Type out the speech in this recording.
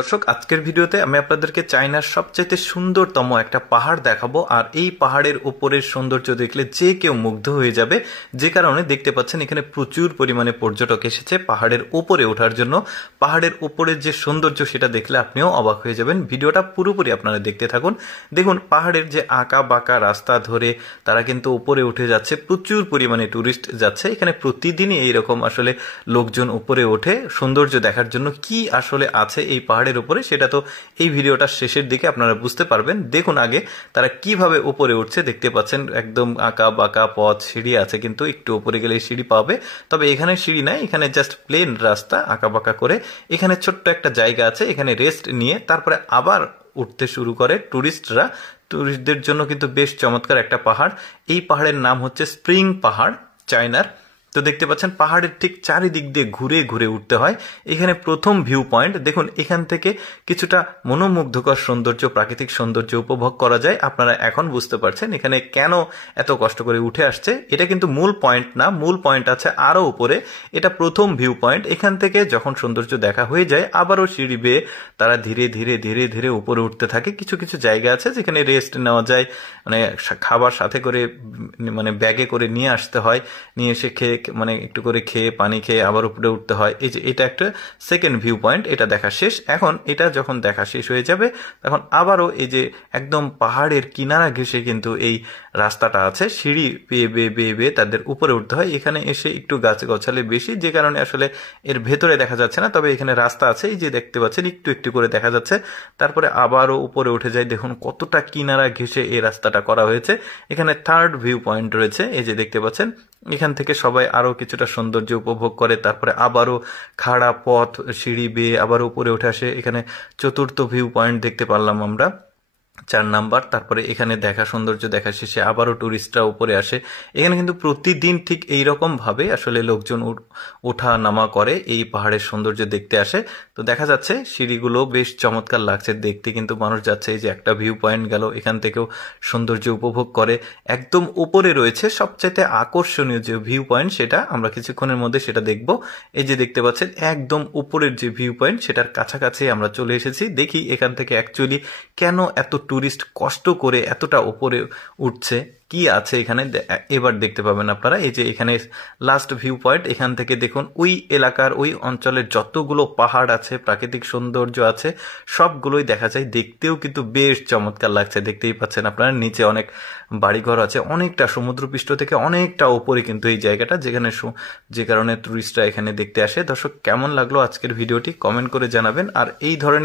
দর্শক, আজকের ভিডিওতে আমি আপনাদেরকে চায়নার সবচাইতে সুন্দরতম একটা পাহাড় দেখাবো। আর এই পাহাড়ের উপরের সৌন্দর্য দেখলে যে কেউ মুগ্ধ হয়ে যাবে। যে কারণে দেখতে পাচ্ছেন এখানে প্রচুর পরিমাণে পর্যটক এসেছে পাহাড়ের উপরে ওঠার জন্য। পাহাড়ের উপরের যে সৌন্দর্য সেটা দেখলে আপনিও অবাক হয়ে যাবেন। ভিডিওটা পুরোপুরি আপনারা দেখতে থাকুন। দেখুন, পাহাড়ের যে আঁকা বাঁকা রাস্তা ধরে তারা কিন্তু উপরে উঠে যাচ্ছে। প্রচুর পরিমাণে টুরিস্ট যাচ্ছে এখানে। প্রতিদিনই এইরকম আসলে লোকজন উপরে ওঠে সৌন্দর্য দেখার জন্য। কি আসলে আছে এই পাহাড়ের উপরে সেটা তো এই ভিডিওটার শেষের দিকে আপনারা বুঝতে পারবেন। দেখুন আগে তারা কিভাবে উপরে উঠছে। দেখতে পাচ্ছেন একদম আঁকা বাঁকা পথ, সিঁড়ি আছে কিন্তু একটু উপরে গেলে সিঁড়ি পাবে। তবে এখানে সিঁড়ি নাই, এখানে জাস্ট প্লেন রাস্তা আঁকা বাঁকা করে। এখানে ছোট্ট একটা জায়গা আছে, এখানে রেস্ট নিয়ে তারপরে আবার উঠতে শুরু করে টুরিস্টরা। টুরিস্টদের জন্য কিন্তু বেশ চমৎকার একটা পাহাড়। এই পাহাড়ের নাম হচ্ছে স্প্রিং পাহাড়, চায়নার। তো দেখতে পাচ্ছেন পাহাড়ের ঠিক চারিদিক দিয়ে ঘুরে ঘুরে উঠতে হয়। এখানে প্রথম ভিউ পয়েন্ট দেখুন, এখান থেকে কিছুটা মনোমুগ্ধকর সৌন্দর্য, প্রাকৃতিক সৌন্দর্য উপভোগ করা যায়। আপনারা এখন বুঝতে পারছেন এখানে কেন এত কষ্ট করে উঠে আসছে। এটা কিন্তু মূল পয়েন্ট না, মূল পয়েন্ট আছে আরো উপরে। এটা প্রথম ভিউ পয়েন্ট। এখান থেকে যখন সৌন্দর্য দেখা হয়ে যায় আবারও সিঁড়ি বেয়ে তারা ধীরে ধীরে ধীরে ধীরে উপরে উঠতে থাকে। কিছু কিছু জায়গা আছে যেখানে রেস্ট নেওয়া যায়, মানে খাবার সাথে করে মানে ব্যাগে করে নিয়ে আসতে হয়। নিয়ে এসে খেয়ে মানে একটু করে খেয়ে পানি খেয়ে আবার উপরে উঠতে হয়। এই যে এটা একটা সেকেন্ড ভিউ পয়েন্ট, এটা দেখা শেষ। এখন এটা যখন দেখা শেষ হয়ে যাবে তখন আবারও এই যে একদম পাহাড়ের কিনারা ঘেঁষে কিন্তু এই রাস্তাটা আছে, সিঁড়ি বেয়ে বেয়ে বেয়ে বেয়ে তাদের উপরে উঠতে হয়। এখানে এসে একটু গাছ গছালে বেশি, যে কারণে আসলে এর ভেতরে দেখা যাচ্ছে না। তবে এখানে রাস্তা আছে, এই যে দেখতে পাচ্ছেন একটু একটু করে দেখা যাচ্ছে। তারপরে আবারও উপরে উঠে যায়। দেখুন কতটা কিনারা ঘেঁষে এই রাস্তাটা করা হয়েছে। এখানে থার্ড ভিউ পয়েন্ট রয়েছে, এই যে দেখতে পাচ্ছেন। এখান থেকে সবাই আরো কিছুটা সৌন্দর্য উপভোগ করে। তারপরে আবারও খাড়া পথ সিঁড়ি বেয়ে আবার উপরে উঠে আসে। এখানে চতুর্থ ভিউ পয়েন্ট দেখতে পারলাম আমরা, 4 নাম্বার। তারপরে এখানে দেখা সৌন্দর্য দেখা শেষে আবারও টুরিস্টরা উপরে আসে। এখানে কিন্তু প্রতিদিন ঠিক এইরকম ভাবে আসলে লোকজন ওঠা নামা করে, এই পাহাড়ের সৌন্দর্য দেখতে আসে। তো দেখা যাচ্ছে সিঁড়িগুলো বেশ চমৎকার লাগছে দেখতে, কিন্তু মানুষ যাচ্ছে। এই যে একটা ভিউ পয়েন্ট গেল, এখান থেকেও সৌন্দর্য উপভোগ করে। একদম উপরে রয়েছে সবচাইতে আকর্ষণীয় যে ভিউ পয়েন্ট, সেটা আমরা কিছুক্ষণের মধ্যে সেটা দেখব। এই যে দেখতে পাচ্ছেন একদম উপরের যে ভিউ পয়েন্ট সেটার কাছাকাছি আমরা চলে এসেছি। দেখি এখান থেকে অ্যাকচুয়ালি কেন এত টুরিস্ট কষ্ট করে এতটা উপরে উঠছে, কি আছে এখানে এবার দেখতে পাবেন আপনারা। এই যে এখানে লাস্ট ভিউ পয়েন্ট, এখান থেকে দেখুন ওই এলাকার ওই অঞ্চলের যতগুলো পাহাড় আছে, প্রাকৃতিক সৌন্দর্য আছে, সবগুলোই দেখা যায়। দেখতেও কিন্তু বেশ চমৎকার লাগছে। দেখতেই পাচ্ছেন আপনারা নিচে অনেক বাড়িঘর আছে, অনেকটা সমুদ্রপৃষ্ঠ থেকে অনেকটা উপরে কিন্তু এই জায়গাটা, যেখানে যে কারণে টুরিস্টরা এখানে দেখতে আসে। দর্শক, কেমন লাগলো আজকের ভিডিওটি কমেন্ট করে জানাবেন। আর এই ধরনের